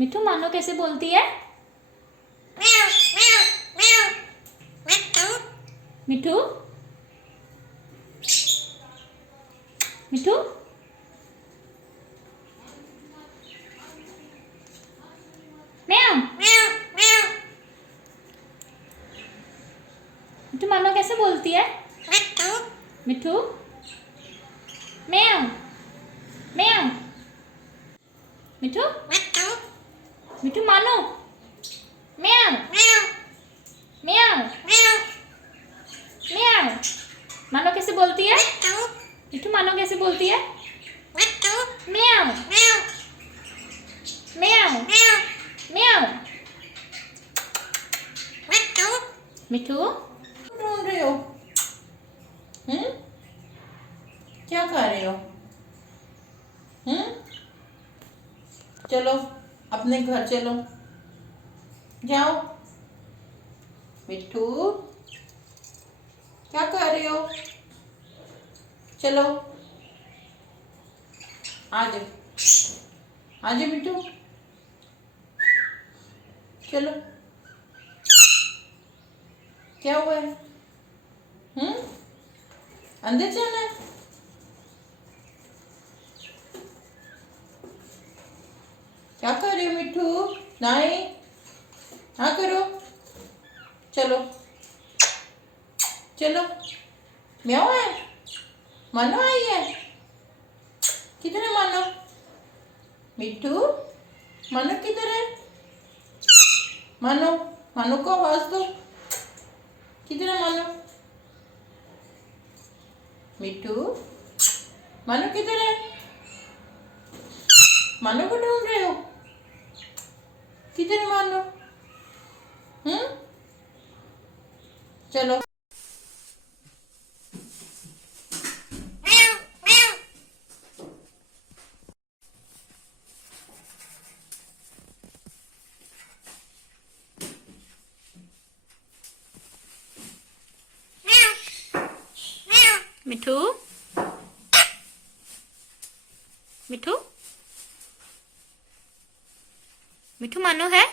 मिठू मानो कैसे बोलती है? मिठू मिठू म्याऊ। मिठू मानो कैसे बोलती है? मिठू म्याऊ म्याऊ। मिठू मिठू मानो म्याऊ म्याऊ म्याऊ। मानो कैसे बोलती है? मिठू मानो कैसे बोलती है? म्याऊ म्याऊ म्याऊ। मिठू ढूंढ रहे हो? क्या खा रहे हो? चलो अपने घर चलो, जाओ। मिठू क्या कर रहे हो? चलो आज आज मिठू चलो। क्या हुआ है? अंदर जाना है? क्या कर रहे हो मिठू? नहीं, हाँ करो। चलो चलो। म्याऊ है? मानो आई है? किधर है मानो? मिठू मानो किधर है? मानो मानो को आवाज दो। किधर है मानो? मिठू मानो किधर है? मानो को ढूंढ रहे हो? किधर है मानो? चलो। मिठू मिठू मिठू मानो है?